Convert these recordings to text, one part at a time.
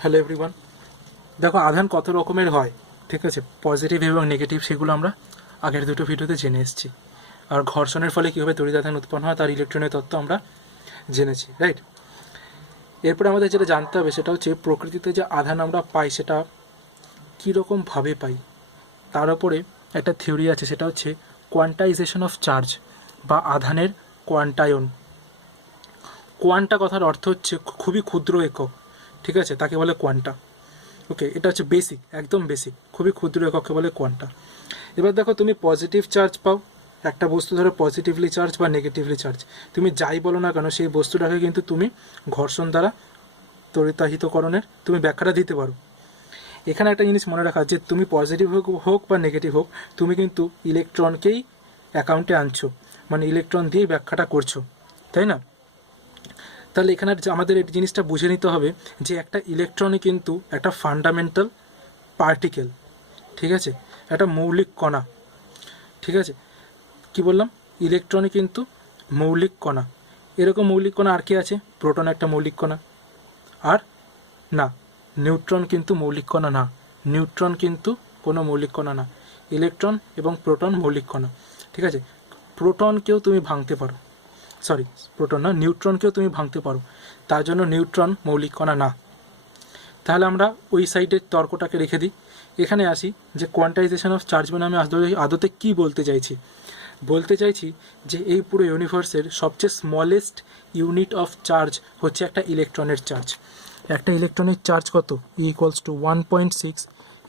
Hello everyone. দেখো আধান কত রকমের হয়, ঠিক আছে, পজিটিভ এবং নেগেটিভ, সেগুলো আমরা আগের দুটো ভিডিওতে জেনে এসেছি। আর ঘর্ষণের ফলে কীভাবে তড়িৎ আধান উৎপন্ন হয় তার ইলেকট্রনের তত্ত্ব আমরা জেনেছি, রাইট। এরপরে আমাদের যেটা জানতে হবে সেটা হচ্ছে প্রকৃতিতে যে আধান আমরা পাই সেটা কীরকমভাবে পাই, তার উপরে একটা থিওরি আছে, সেটা হচ্ছে কোয়ান্টাইজেশন অফ চার্জ বা আধানের কোয়ান্টায়ন। কোয়ান্টা কথার অর্থ হচ্ছে খুবই ক্ষুদ্র একক, ঠিক আছে, তাকে বলে কোয়ান্টা। ওকে, এটা হচ্ছে বেসিক, একদম বেসিক, খুবই ক্ষুদ্র এককে বলে কোয়ান্টা। এবার দেখো তুমি পজিটিভ চার্জ পাও, একটা বস্তু ধরো পজিটিভলি চার্জ বা নেগেটিভলি চার্জ, তুমি যাই বলো না কেন সেই বস্তুটাকে কিন্তু তুমি ঘর্ষণ দ্বারা তড়িতাহিতকরণের তুমি ব্যাখ্যাটা দিতে পারো। এখানে একটা জিনিস মনে রাখা, যে তুমি পজিটিভ হোক বা নেগেটিভ হোক, তুমি কিন্তু ইলেকট্রনকেই অ্যাকাউন্টে আনছো, মানে ইলেকট্রন দিয়েই ব্যাখ্যাটা করছো, তাই না? তাহলে এখানে আমাদের এই জিনিসটা বুঝে নিতে হবে যে একটা ইলেকট্রনই কিন্তু একটা ফান্ডামেন্টাল পার্টিকেল, ঠিক আছে, একটা মৌলিক কণা, ঠিক আছে। কি বললাম? ইলেকট্রনই কিন্তু মৌলিক কণা। এরকম মৌলিক কণা আর কি আছে? প্রোটন একটা মৌলিক কণা। আর না, নিউট্রন কিন্তু মৌলিক কণা না, নিউট্রন কিন্তু কোনো মৌলিক কণা না। ইলেকট্রন এবং প্রোটন মৌলিক কণা, ঠিক আছে। প্রোটনকেও তুমি ভাঙতে পারো, সরি প্রোটন না, নিউট্রনকেও তুমি ভাঙতে পারো, তার জন্য নিউট্রন মৌলিক কণা না। তাহলে আমরা ওই সাইডের তর্কটাকে রেখে দিই, এখানে আসি যে কোয়ান্টাইজেশন অফ চার্জ মানে আমি আদতে কী বলতে চাইছি। বলতে চাইছি যে এই পুরো ইউনিভার্সের সবচেয়ে স্মলেস্ট ইউনিট অফ চার্জ হচ্ছে একটা ইলেকট্রনের চার্জ। একটা ইলেকট্রনের চার্জ কত? Equals to 1.6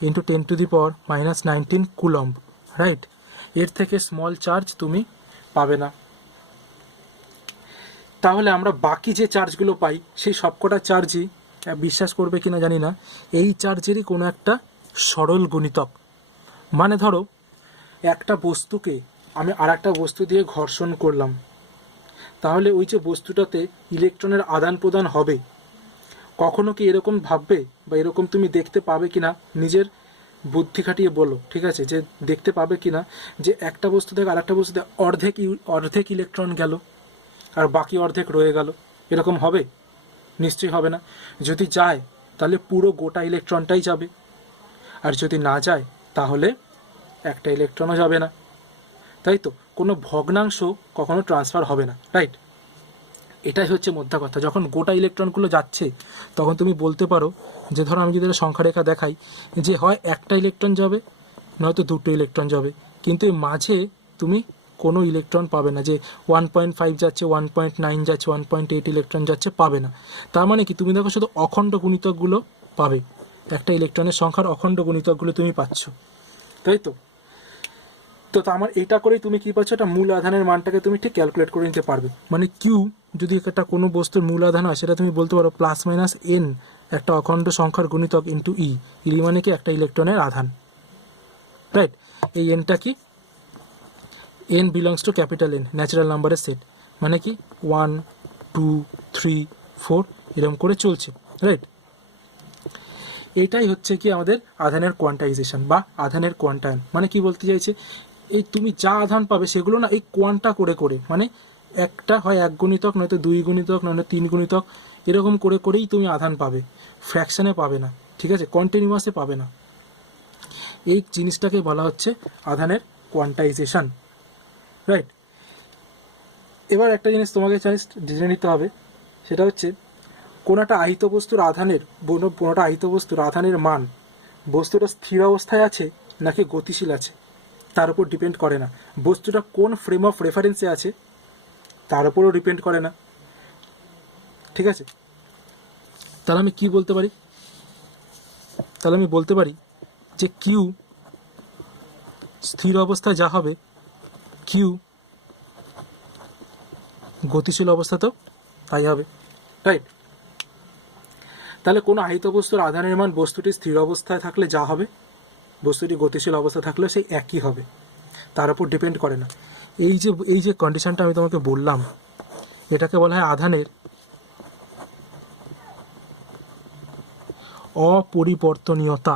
into 10⁻⁻19 coulomb, right. এর থেকে স্মল চার্জ তুমি পাবে না। তাহলে আমরা বাকি যে চার্জগুলো পাই সেই সবকটা চার্জই, বিশ্বাস করবে কিনা জানি না, এই চার্জেরই কোনো একটা সরল গুণিতক। মানে ধরো একটা বস্তুকে আমি আর একটা বস্তু দিয়ে ঘর্ষণ করলাম, তাহলে ওই যে বস্তুটাতে ইলেকট্রনের আদান প্রদান হবে, কখনো কি এরকম ভাববে বা এরকম তুমি দেখতে পাবে কিনা, নিজের বুদ্ধি খাটিয়ে বলো, ঠিক আছে, যে দেখতে পাবে কিনা যে একটা বস্তু থেকে আর একটা বস্তুতে অর্ধেক ইলেকট্রন গেল আর বাকি অর্ধেক রয়ে গেল? এরকম হবে? নিশ্চয়ই হবে না। যদি যায় তাহলে পুরো গোটা ইলেকট্রনটাই যাবে, আর যদি না যায় তাহলে একটা ইলেকট্রনও যাবে না, তাই তো? কোনো ভগ্নাংশ কখনো ট্রান্সফার হবে না, রাইট। এটাই হচ্ছে মোদ্দা কথা। যখন গোটা ইলেকট্রনগুলো যাচ্ছে তখন তুমি বলতে পারো যে ধরো আমি যদি একটা সংখ্যা রেখা দেখাই, যে হয় একটা ইলেকট্রন যাবে নয়তো দুটো ইলেকট্রন যাবে, কিন্তু এই মাঝে তুমি কোনো ইলেকট্রন পাবে না, যে 1.5 যাচ্ছে, 1.9 যাচ্ছে, 1.8 ইলেকট্রন যাচ্ছে, পাবে না। তার মানে কি, তুমি দেখো শুধু অখণ্ড গুণিতকগুলো পাবে, একটা ইলেকট্রনের সংখ্যার অখণ্ড গুণিতকগুলো তুমি পাচ্ছ, তাই তো? তো আমার এইটা করেই তুমি কী পাচ্ছ, একটা মূল আধানের মানটাকে তুমি ঠিক ক্যালকুলেট করে নিতে পারবে। মানে কিউ যদি একটা কোনো বস্তুর মূল আধান হয় সেটা তুমি বলতে পারো প্লাস মাইনাস এন একটা অখণ্ড সংখ্যার গুণিতক ইন্টু ই। ই মানে কি? একটা ইলেকট্রনের আধান, রাইট। এই এনটা কি? N belongs to capital N, natural নাম্বারের সেট, মানে কি 1 2 3 4 এরকম করে চলছে, রাইট। এটাই হচ্ছে কি আমাদের আধানের কোয়ান্টাইজেশন বা আধানের কোয়ান্টায়ন। মানে কি বলতে চাইছে, এই তুমি যা আধান পাবে সেগুলো না এই কোয়ান্টা করে করে, মানে একটা হয় এক গুণিতক, নয়তো দুই গুণিতক, নয়তো তিন গুণিতক, এরকম করে করেই তুমি আধান পাবে, ফ্র্যাকশানে পাবে না, ঠিক আছে, কন্টিনিউয়াসে পাবে না। এই জিনিসটাকে বলা হচ্ছে আধানের কোয়ান্টাইজেশন, রাইট। এবার একটা জিনিস তোমাকে জেনে নিতে হবে, সেটা হচ্ছে কোনো একটা আহিত বস্তুর আধানের মান বস্তুটা স্থির অবস্থায় আছে নাকি গতিশীল আছে তার উপর ডিপেন্ড করে না। বস্তুটা কোন ফ্রেম অফ রেফারেন্সে আছে তার উপরও ডিপেন্ড করে না, ঠিক আছে। তাহলে আমি কি বলতে পারি? তাহলে আমি বলতে পারি যে কিউ স্থির অবস্থায় যা হবে, কিউ গতিশীল অবস্থাতেও তাই হবে, রাইট। তাহলে কোনো আহিত বস্তুর আধানের মান বস্তুটি স্থির অবস্থায় থাকলে যা হবে, বস্তুটি গতিশীল অবস্থা থাকলেও সেই একই হবে, তার উপর ডিপেন্ড করে না। এই যে কন্ডিশনটা আমি তোমাকে বললাম, এটাকে বলা হয় আধানের অপরিবর্তনীয়তা।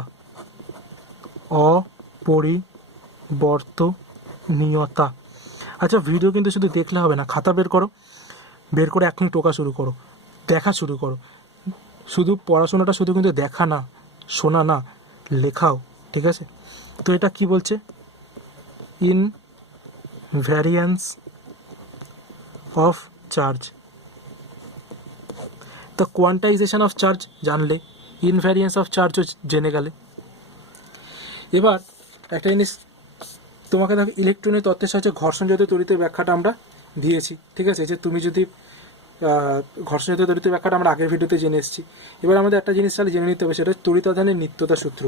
অপরিবর্তনীয়তা। আচ্ছা, ভিডিও কিন্তু শুধু দেখলে হবে না, খাতা বের করো, বের করে এখনই টোকা শুরু করো, দেখা শুরু করো। শুধু পড়াশোনাটা শুধু কিন্তু দেখা না, শোনা না, লেখাও, ঠিক আছে? তো এটা কি বলছে? ইনভ্যারিয়েন্স অফ চার্জ। তো কোয়ান্টাইজেশন অফ চার্জ জানলে, ইনভ্যারিয়েন্স অফ চার্জও জেনে গেলে। এবার একটা জিনিস তোমাকে দেখো, ইলেকট্রনের তত্ত্বের সাহায্যে ঘর্ষণজনিত তড়িতের ব্যাখ্যাটা আমরা দিয়েছি, ঠিক আছে? যে তুমি যদি ঘর্ষণজনিত তড়িতের ব্যাখ্যাটা আমরা আগের ভিডিওতে জেনে এসেছি। এবার আমাদের একটা জিনিস তাহলে জেনে নিতে হবে, সেটা হচ্ছে তড়িতাধানের নিত্যতা সূত্র,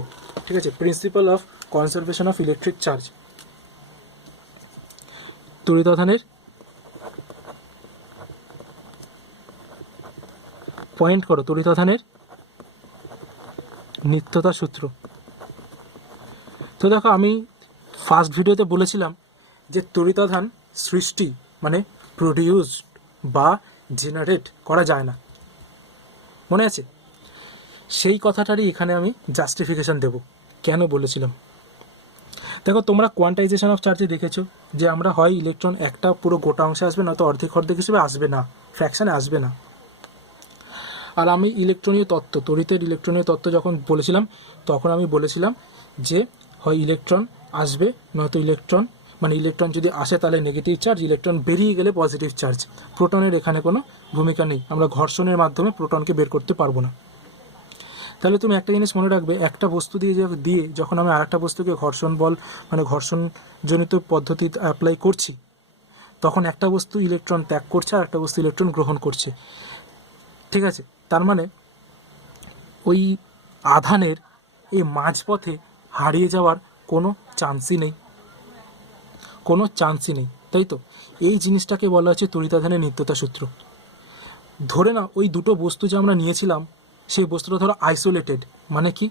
ঠিক আছে? Principle of conservation of electric charge. তড়িতাধানের পয়েন্ট করো, তড়িতাধানের নিত্যতা সূত্র। তো দেখো, আমি ফার্স্ট ভিডিওতে বলেছিলাম যে তড়িতাধান সৃষ্টি মানে প্রডিউসড বা জেনারেট করা যায় না, মনে আছে? সেই কথাটারই এখানে আমি জাস্টিফিকেশান দেব কেন বলেছিলাম। দেখো, তোমরা কোয়ান্টাইজেশন অফ চার্জে দেখেছো যে আমরা হয় ইলেকট্রন একটা পুরো গোটা অংশে আসবে, নয়তো অর্ধেক অর্ধেক হিসেবে আসবে না, ফ্র্যাকশানে আসবে না। আর আমি ইলেকট্রনীয় তত্ত্ব, তড়িতের ইলেকট্রনীয় তত্ত্ব যখন বলেছিলাম, তখন আমি বলেছিলাম যে হয় ইলেকট্রন আসবে, নয়তো ইলেকট্রন যদি আসে তাহলে নেগেটিভ চার্জ, ইলেকট্রন বেরিয়ে গেলে পজিটিভ চার্জ। প্রোটনের এখানে কোনো ভূমিকা নেই, আমরা ঘর্ষণের মাধ্যমে প্রোটনকে বের করতে পারবো না। তাহলে তুমি একটা জিনিস মনে রাখবে, একটা বস্তু দিয়ে যখন আমি আরেকটা বস্তুকে ঘর্ষণ বল ঘর্ষণজনিত পদ্ধতি অ্যাপ্লাই করছি, তখন একটা বস্তু ইলেকট্রন ত্যাগ করছে আর একটা বস্তু ইলেকট্রন গ্রহণ করছে, ঠিক আছে? তার মানে ওই আধানের এই মাঝপথে হারিয়ে যাওয়ার কোনো চান্সই নেই, তাই তো? এই জিনিসটাকে বলা হচ্ছে তড়িতাধানের নিত্যতা সূত্র। ধরে না, ওই দুটো বস্তু যে আমরা নিয়েছিলাম, সেই বস্তুটা ধরো আইসোলেটেড, মানে কি,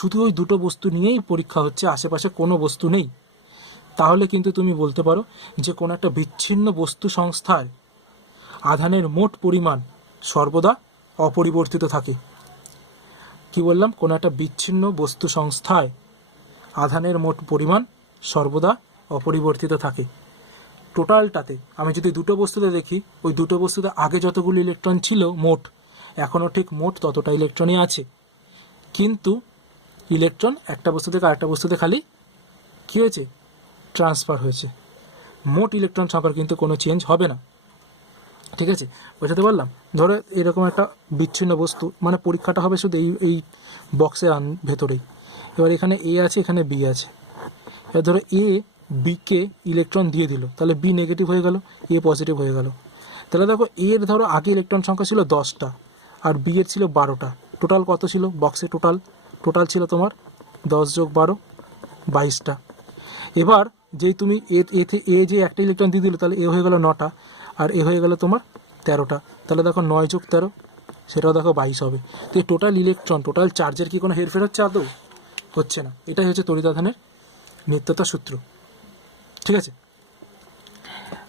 শুধু ওই দুটো বস্তু নিয়েই পরীক্ষা হচ্ছে, আশেপাশে কোনো বস্তু নেই, তাহলে কিন্তু তুমি বলতে পারো যে কোনো একটা বিচ্ছিন্ন বস্তু সংস্থায় আধানের মোট পরিমাণ সর্বদা অপরিবর্তিত থাকে। কি বললাম? কোনো একটা বিচ্ছিন্ন বস্তু সংস্থায় আধানের মোট পরিমাণ সর্বদা অপরিবর্তিত থাকে। টোটালটাতে আমি যদি দুটো বস্তুতে দেখি, ওই দুটো বস্তুতে আগে যতগুলো ইলেকট্রন ছিল মোট, এখনও ঠিক মোট ততটা ইলেকট্রনই আছে, কিন্তু ইলেকট্রন একটা বস্তু থেকে আরেকটা বস্তুতে খালি কী হয়েছে? ট্রান্সফার হয়েছে। মোট ইলেকট্রন সংখ্যার কিন্তু কোনো চেঞ্জ হবে না, ঠিক আছে? বোঝাতে পারলাম? ধরো এরকম একটা বিচ্ছিন্ন বস্তু, মানে পরীক্ষাটা হবে শুধু এই বক্সের ভেতরেই। এবার এখানে এ আছে, এখানে বি আছে। এবার ধরো এ বিকে ইলেকট্রন দিয়ে দিল, তাহলে বি নেগেটিভ হয়ে গেল, এ পজিটিভ হয়ে গেল। তাহলে দেখো, এর ধরো আগে ইলেকট্রন সংখ্যা ছিল 10টা আর বি এর ছিল 12টা। টোটাল কত ছিল বক্সে? টোটাল ছিল তোমার 10 যোগ 12, 22টা। এবার যেই তুমি এ যে একটা ইলেকট্রন দিয়ে দিল, তাহলে এ হয়ে গেল 9টা আর এ হয়ে গেল তোমার 13টা। তাহলে দেখো 9 যোগ 13, সেটাও দেখো 22 হবে। তো এই টোটাল ইলেকট্রন, টোটাল চার্জের কি কোনো হেরফের হচ্ছে? আদৌ হচ্ছে না। এটাই হচ্ছে তড়িতাধানের নিত্যতা সূত্র, ঠিক আছে?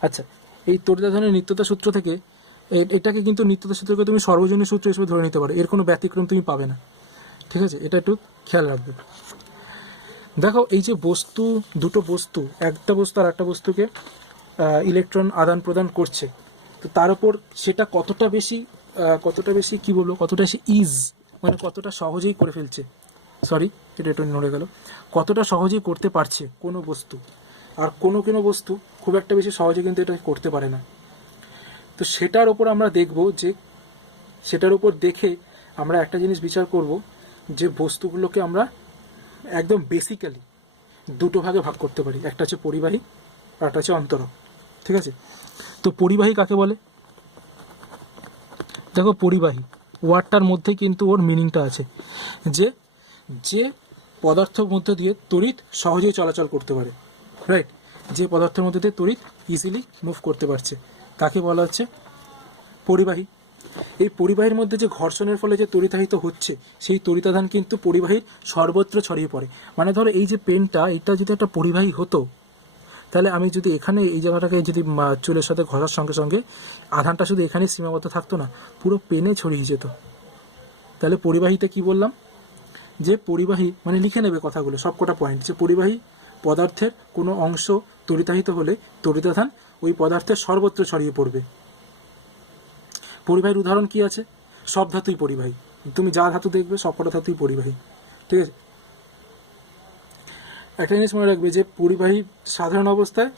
আচ্ছা, এই তড়িতাধানের নিত্যতা সূত্র থেকে এটাকে কিন্তু নিত্যতা সূত্রকে তুমি সর্বজনীন সূত্র হিসেবে ধরে নিতে পারো, এর কোনো ব্যতিক্রম তুমি পাবে না, ঠিক আছে? এটা একটু খেয়াল রাখবে। দেখো, এই যে দুটো বস্তু, একটা বস্তু আর একটা বস্তুকে ইলেকট্রন আদান প্রদান করছে, তো তার উপর সেটা কতটা বেশি কি বলবো, কতটা বেশি মানে কতটা সহজেই করে ফেলছে, এটা একটু নড়ে গেল, কতটা সহজেই করতে পারছে কোনো বস্তু, আর কোনো বস্তু খুব একটা বেশি সহজে কিন্তু এটা করতে পারে না। তো সেটার উপর আমরা দেখব, যে সেটার উপর দেখে আমরা একটা জিনিস বিচার করব, যে বস্তুগুলোকে আমরা একদম বেসিক্যালি দুটো ভাগে ভাগ করতে পারি, একটা হচ্ছে পরিবাহী আর একটা হচ্ছে অন্তরক, ঠিক আছে? তো পরিবাহী কাকে বলে? দেখো, পরিবাহী ওয়ার্ডটার মধ্যে কিন্তু ওর মিনিংটা আছে, যে পদার্থের মধ্যে দিয়ে তড়িৎ সহজেই চলাচল করতে পারে, রাইট? যে পদার্থের মধ্যে দিয়ে তড়িৎ ইজিলি মুভ করতে পারছে, তাকে বলা হচ্ছে পরিবাহী। এই পরিবাহীর মধ্যে যে ঘর্ষণের ফলে যে তড়িতাহিত হচ্ছে, সেই তড়িতাধান কিন্তু পরিবাহীর সর্বত্র ছড়িয়ে পড়ে। মানে ধরো, এই যে পেনটা, এটা যদি একটা পরিবাহী হতো, তাহলে আমি যদি এখানে এই জায়গাটাকে যদি চুলের সাথে ঘষার সঙ্গে সঙ্গে আধানটা শুধু এখানেই সীমাবদ্ধ থাকতো না, পুরো পেনে ছড়িয়ে যেত। তাহলে পরিবাহীতে কি বললাম? যে পরিবাহী মানে লিখে নেবে কথাগুলো, সবকটা পয়েন্ট, যে পরিবাহী পদার্থের কোনো অংশ তড়িতাহিত হলে তড়িতাধান ওই পদার্থের সর্বত্র ছড়িয়ে পড়বে। পরিবাহীর উদাহরণ কি আছে? সব ধাতুই পরিবাহী, তুমি যা ধাতু দেখবে সবকটা ধাতুই পরিবাহী, ঠিক আছে। একটা জিনিস মনে রাখবে যে পরিবাহী সাধারণ অবস্থায়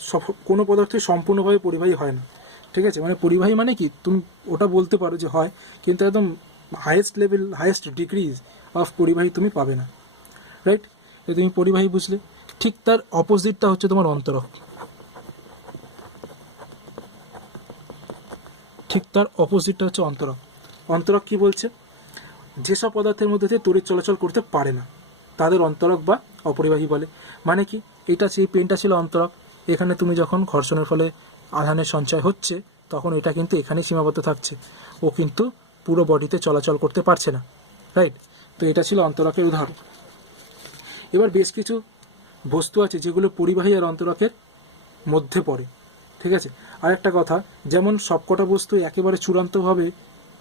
কোনো পদার্থই সম্পূর্ণভাবে পরিবাহী হয় না, ঠিক আছে। মানে পরিবাহী মানে কি, তুমি ওটা বলতে পারো যে হয়, কিন্তু একদম highest level, highest degrees of পরিবাহী তুমি পাবে না, রাইট। তুমি পরিবাহী বুঝলে। ঠিক তার অপোজিটটা হচ্ছে তোমার অন্তরক। ঠিক তার অপোজিটটা হচ্ছে অন্তরক। অন্তরক কি বলছে, যেসব পদার্থের মধ্যে দিয়ে তড়িৎ চলাচল করতে পারে না তাদের অন্তরক বা অপরিবাহী বলে। মানে কি, এটা সেই পেনটা ছিল অন্তরক, এখানে তুমি যখন ঘর্ষণের ফলে আধানের সঞ্চয় হচ্ছে তখন এটা কিন্তু এখানেই সীমাবদ্ধ থাকছে, ও কিন্তু পুরো বডিতে চলাচল করতে পারছে না, রাইট। তো এটা ছিল অন্তরকের উদাহরণ। এবার বেশ কিছু বস্তু আছে যেগুলো পরিবাহী আর অন্তরকের মধ্যে পড়ে, ঠিক আছে। আর একটা কথা, যেমন সবকটা বস্তু একেবারে চূড়ান্তভাবে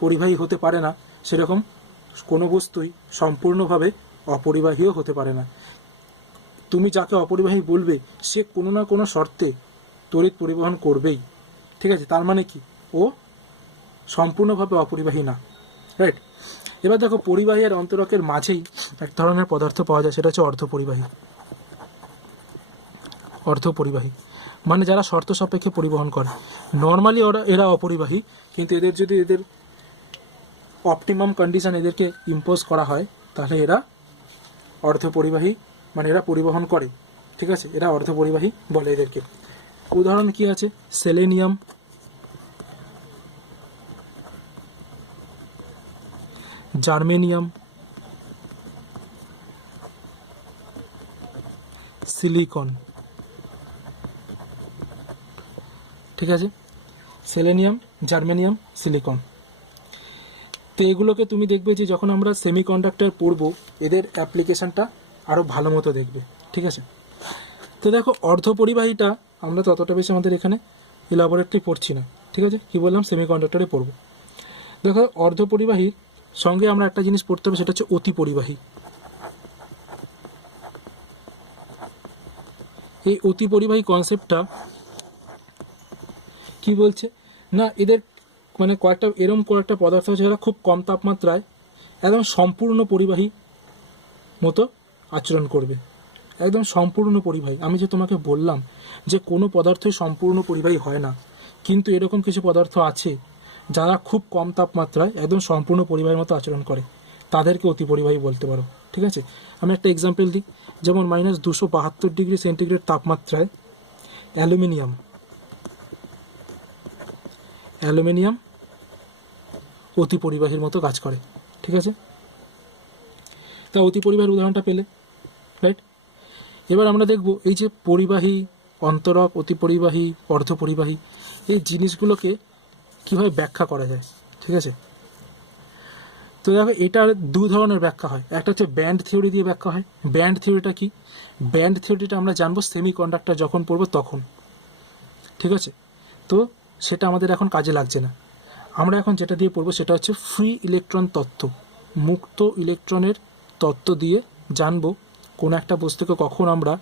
পরিবাহী হতে পারে না, সেরকম কোনো বস্তুই সম্পূর্ণভাবে অপরিবাহীও হতে পারে না। তুমি যাকে অপরিবাহী বলবে সে কোনো না কোনো শর্তে তড়িৎ পরিবহন করবেই, ঠিক আছে। তার মানে কি, ও সম্পূর্ণভাবে অপরিবাহী না, রাইট। এবার দেখো, পরিবাহী আর অন্তরকের মাঝেই এক ধরনের পদার্থ পাওয়া যায়, সেটা হচ্ছে অর্ধপরিবাহী। অর্ধপরিবাহী মানে যারা শর্ত সাপেক্ষে পরিবহন করে। নর্মালি এরা অপরিবাহী, কিন্তু এদের অপটিমাম কন্ডিশন এদেরকে ইম্পোজ করা হয়, তাহলে এরা অর্ধপরিবাহী, মানে এরা পরিবহন করে, ঠিক আছে। এরা অর্ধপরিবাহী বলে এদেরকে। উদাহরণ কি আছে, সেলেনিয়াম, জার্মেনিয়াম, সিলিকন, ঠিক আছে। Selenium, germanium, silicon. তো এগুলোকে তুমি দেখবে যে যখন আমরা সেমিকন্ডাক্টর পড়বো এদের অ্যাপ্লিকেশনটা আরও ভালো মতো দেখবে, ঠিক আছে। তো দেখো, অর্ধপরিবাহীটা আমরা ততটা বেশি আমাদের এখানে ইলাবোরেটলি পড়ছি না, ঠিক আছে। কি বললাম, সেমিকন্ডাক্টরে পড়বো। দেখো, অর্ধপরিবাহীর সঙ্গে আমরা একটা জিনিস পড়তে হবে, সেটা হচ্ছে অতি পরিবাহী। এই অতি পরিবাহী কনসেপ্টটা কি বলছে না, এদের মানে কয়েকটা পদার্থ আছে যারা খুব কম তাপমাত্রায় একদম সম্পূর্ণ পরিবাহী মতো আচরণ করবে, একদম সম্পূর্ণ পরিবাহী। আমি যে তোমাকে বললাম যে কোনো পদার্থই সম্পূর্ণ পরিবাহী হয় না, কিন্তু এরকম কিছু পদার্থ আছে যারা খুব কম তাপমাত্রায় একদম সম্পূর্ণ পরিবাহীর মতো আচরণ করে, তাদেরকে অতি পরিবাহী বলতে পারো, ঠিক আছে। আমি একটা এক্সাম্পল দিই, যেমন -272°C তাপমাত্রায় অ্যালুমিনিয়াম অতি পরিবাহীর মতো কাজ করে, ঠিক আছে। তা অতি পরিবাহীর উদাহরণটা পেলে, রাইট। এবার আমরা দেখব এই যে পরিবাহী, অন্তরক, অতি পরিবাহী, অর্ধপরিবাহী, এই জিনিসগুলোকে কীভাবে ব্যাখ্যা করা যায়, ঠিক আছে। তো দেখো, এটার দু ধরনের ব্যাখ্যা হয়। একটা হচ্ছে ব্যান্ড থিওরি দিয়ে ব্যাখ্যা হয়। ব্যান্ড থিওরিটা কি, ব্যান্ড থিওরিটা আমরা জানবো সেমিকন্ডাক্টর যখন পড়বো তখন, ঠিক আছে। তো সেটা আমাদের এখন কাজে লাগছে না। আমরা এখন যেটা দিয়ে পড়বো সেটা হচ্ছে ফ্রি ইলেকট্রন তত্ত্ব, মুক্ত ইলেকট্রনের তত্ত্ব দিয়ে জানবো কোনো একটা বস্তুকে কখন আমরা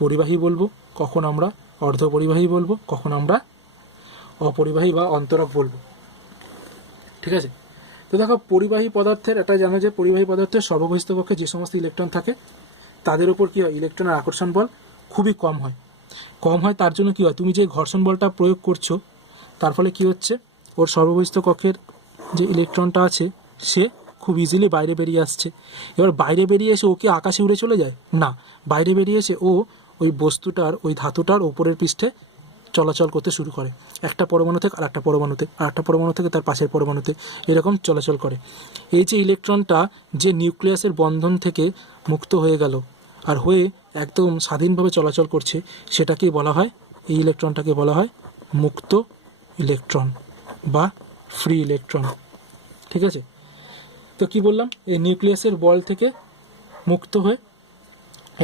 পরিবাহী বলবো, কখন আমরা অর্ধপরিবাহী বলবো, কখন আমরা অপরিবাহী বা অন্তরক বলবো, ঠিক আছে। তো দেখো, পরিবাহী পদার্থের এটা জানো যে পরিবাহী পদার্থের সর্ববহিস্থ কক্ষে যে সমস্ত ইলেকট্রন থাকে তাদের উপর কী হয়, ইলেকট্রনের আকর্ষণ বল খুবই কম হয়। তার জন্য কী হয়, তুমি যে ঘর্ষণ বলটা প্রয়োগ করছো তার ফলে কী হচ্ছে, ওর সর্ববহিস্থ কক্ষের যে ইলেকট্রনটা আছে সে খুব ইজিলি বাইরে বেরিয়ে আসছে। এবার বাইরে বেরিয়ে এসে ও কি আকাশে উড়ে চলে যায় না, বাইরে বেরিয়ে এসে ও ওই বস্তুটার, ওই ধাতুটার ওপরের পৃষ্ঠে চলাচল করতে শুরু করে, একটা পরমাণু থেকে আরেকটা পরমাণুতে, আরেকটা পরমাণু থেকে তার পাশের পরমাণুতে, এরকম চলাচল করে। এই যে ইলেকট্রনটা যে নিউক্লিয়াসের বন্ধন থেকে মুক্ত হয়ে গেল আর হয়ে একদম স্বাধীনভাবে চলাচল করছে, সেটাকেই বলা হয়, এই ইলেকট্রনটাকে বলা হয় মুক্ত ইলেকট্রন বা ফ্রি ইলেকট্রন, ঠিক আছে। তো কি বললাম, এই নিউক্লিয়াসের বল থেকে মুক্ত হয়ে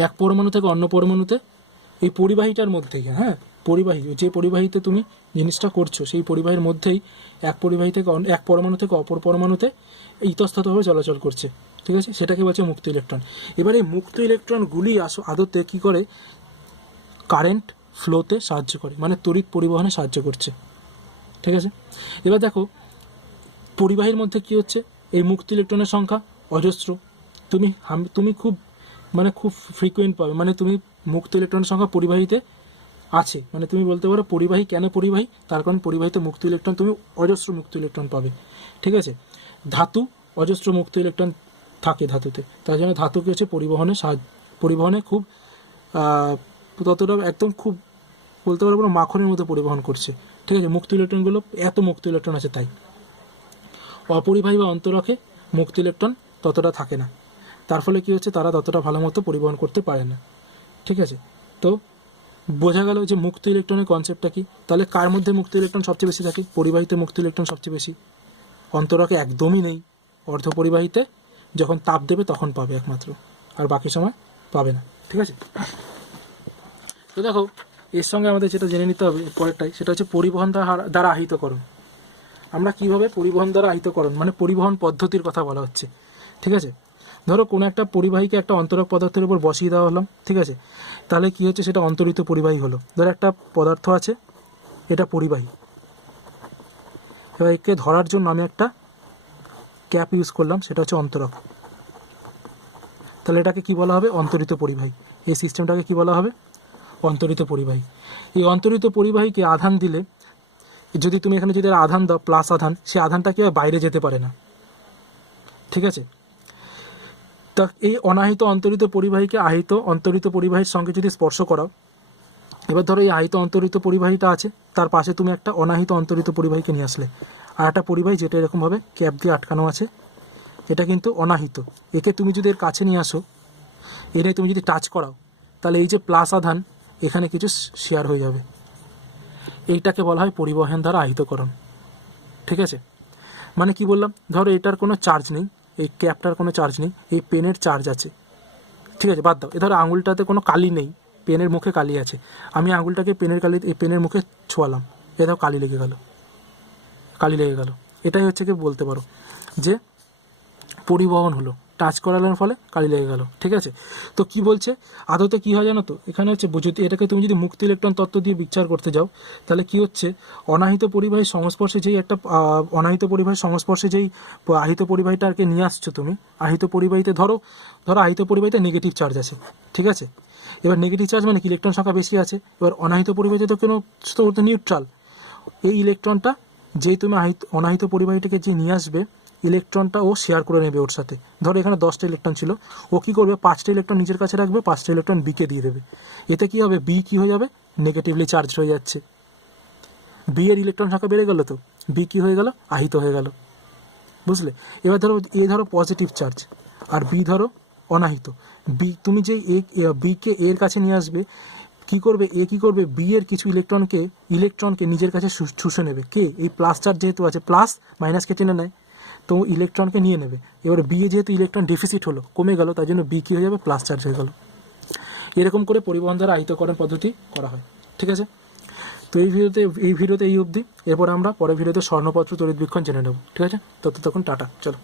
এক পরমাণু থেকে অন্য পরমাণুতে, এই পরিবাহীটার মধ্যেই, হ্যাঁ পরিবাহী, যে পরিবাহীতে তুমি জিনিসটা করছো সেই পরিবাহীর মধ্যেই এক পরমাণু থেকে অপর পরমাণুতে ইতস্ততভাবে চলাচল করছে, ঠিক আছে। সেটাকে বলছে মুক্ত ইলেকট্রন। এবার এই মুক্ত ইলেকট্রনগুলি আদতে কী করে, কারেন্ট ফ্লোতে সাহায্য করে, মানে তড়িৎ পরিবহনে সাহায্য করছে, ঠিক আছে। এবার দেখো, পরিবাহীর মধ্যে কি হচ্ছে, এই মুক্ত ইলেকট্রনের সংখ্যা অজস্র। তুমি খুব খুব ফ্রিকোয়েন্ট পাবে, তুমি মুক্ত ইলেকট্রনের সংখ্যা পরিবাহীতে আছে, তুমি বলতে পারো পরিবাহী কেন পরিবাহী, তার কারণ পরিবাহীতে মুক্ত ইলেকট্রন তুমি অজস্র মুক্ত ইলেকট্রন পাবে। ঠিক আছে, ধাতু অজস্র মুক্ত ইলেকট্রন থাকে ধাতুতে, তার জন্য ধাতু কি হচ্ছে পরিবহনে খুব ততটা একদম খুব বলতে পারবো না, মাখনের মতো পরিবহন করছে। ঠিক আছে, মুক্ত ইলেকট্রনগুলো এত মুক্ত ইলেকট্রন আছে তাই। অপরিবাহী বা অন্তরকে মুক্ত ইলেকট্রন ততটা থাকে না, তার ফলে কি হচ্ছে, তারা ততটা ভালো মতো পরিবহন করতে পারে না। ঠিক আছে, তো বোঝা গেল যে মুক্ত ইলেকট্রনের কনসেপ্টটা কি। তাহলে কার মধ্যে মুক্ত ইলেকট্রন সবচেয়ে বেশি থাকে? পরিবাহীতে মুক্ত ইলেকট্রন সবচেয়ে বেশি, অন্তরকে একদমই নেই। অর্ধপরিবাহীতে যখন তাপ দেবে তখন পাবে একমাত্র, আর বাকি সময় পাবে না। ঠিক আছে, তো দেখো এর সঙ্গে আমাদের যেটা জেনে নিতে হবে পরেরটাই, সেটা হচ্ছে পরিবহন দ্বারা আহিতকরণ। আমরা কিভাবে পরিবহন দ্বারা আহিতকরণ পরিবহন পদ্ধতির কথা বলা হচ্ছে। ঠিক আছে, ধরো কোনো একটা পরিবাহীকে একটা অন্তরক পদার্থের উপর বসিয়ে দেওয়া হলাম। ঠিক আছে, তাহলে কি হচ্ছে, সেটা অন্তরিত পরিবাহী হলো। ধরো একটা পদার্থ আছে, এটা পরিবাহী, এবার একে ধরার জন্য আমি একটা ক্যাপ ইউজ করলাম, সেটা হচ্ছে অন্তরক। তাহলে এটাকে কি বলা হবে? অন্তরিত পরিবাহী। এই সিস্টেমটাকে কি বলা হবে? অন্তরিত পরিবাহী। এই অন্তরিত পরিবাহীকে আধান দিলে, যদি তুমি এখানে যদি আধান দাও প্লাস আধান, সে আধানটা কি হয়, বাইরে যেতে পারে না। ঠিক আছে, তা এই অনাহিত অন্তরিত পরিবাহীকে আহিত অন্তরিত পরিবাহীর সঙ্গে যদি স্পর্শ করাও, এবার ধরো এই আহিত অন্তরিত পরিবাহীটা আছে, তার পাশে তুমি একটা অনাহিত অন্তরিত পরিবাহীকে নিয়ে আসলে, আর একটা পরিবাহী যেটা এরকমভাবে ক্যাপ দিয়ে আটকানো আছে, এটা কিন্তু অনাহিত। একে তুমি যদি এর কাছে নিয়ে আসো, এনে তুমি যদি টাচ করাও, তাহলে এই যে প্লাস আধান এখানে কিছু শেয়ার হয়ে যাবে। এইটাকে বলা হয় পরিবহন দ্বারা আহিতকরণ। ঠিক আছে, কি বললাম, ধরো এটার কোনো চার্জ নেই, এই ক্যাপটার কোনো চার্জ নেই, এই পেনের চার্জ আছে। ঠিক আছে, বাদ দাও, এ ধরো আঙুলটাতে কোনো কালি নেই, পেনের মুখে কালি আছে, আমি আঙুলটাকে পেনের মুখে ছোঁয়ালাম, এ ধরো কালি লেগে গেল। এটাই হচ্ছে কি বলতে পারো যে পরিবহন হলো, টাচ করানোর ফলে কালি লেগে গেল। ঠিক আছে, তো কি বলছে আদতে কি হয় জানো তো, এখানে হচ্ছে যদি এটাকে তুমি যদি মুক্ত ইলেকট্রন তত্ত্ব দিয়ে বিচার করতে যাও, তাহলে কি হচ্ছে, অনাহিত পরিবাহীর সংস্পর্শে যেই একটা অনাহিত পরিবাহীর সংস্পর্শে যেই আহিত পরিবাহীটাকে নিয়ে আসছো তুমি, আহিত পরিবাহীতে ধরো আহিত পরিবাহীতে নেগেটিভ চার্জ আছে। ঠিক আছে, এবার নেগেটিভ চার্জ কি ইলেকট্রন সংখ্যা বেশি আছে। এবার অনাহিত পরিবাহীতে তো কোনো নিউট্রাল, এই ইলেকট্রনটা যেই তুমি অনাহিত পরিবাহীটাকে যে নিয়ে আসবে, ইলেকট্রনটা ও শেয়ার করে নেবে ওর সাথে। ধরো এখানে 10টা ইলেকট্রন ছিল, ও কী করবে, 5টা ইলেকট্রন নিজের কাছে রাখবে, 5টা ইলেকট্রন বিকে দিয়ে দেবে। এতে কি হবে, বি কী হয়ে যাবে, নেগেটিভলি চার্জ হয়ে যাচ্ছে। বি এর ইলেকট্রন সংখ্যা বেড়ে গেল, তো বি কী হয়ে গেল, আহিত হয়ে গেল। বুঝলে, এবার ধরো এ ধরো পজিটিভ চার্জ, আর বি ধরো অনাহিত। তুমি যে বিকে এর কাছে নিয়ে আসবে, কী করবে, কী করবে, বি এর কিছু ইলেকট্রনকে নিজের কাছে শুষে নেবে। কে, এই প্লাস চার্জ যেহেতু আছে, প্লাস মাইনাসকে টেনে নেয়, তো ইলেকট্রনকে নিয়ে নেবে। এবার বি এ যেহেতু ইলেকট্রন ডেফিসিট হলো, কমে গেল, তাই জন্য বি কী হয়ে যাবে, প্লাস চার্জ হয়ে গেল। এরকম করে পরিবহন দ্বারা আহিতকরণ পদ্ধতি করা হয়। ঠিক আছে, তো এই ভিডিওতে এই অবধি। এরপর আমরা পরের ভিডিওতে স্বর্ণপত্র তড়িৎবীক্ষণ জেনে নেব। ঠিক আছে, ততক্ষণ টাটা, চলো।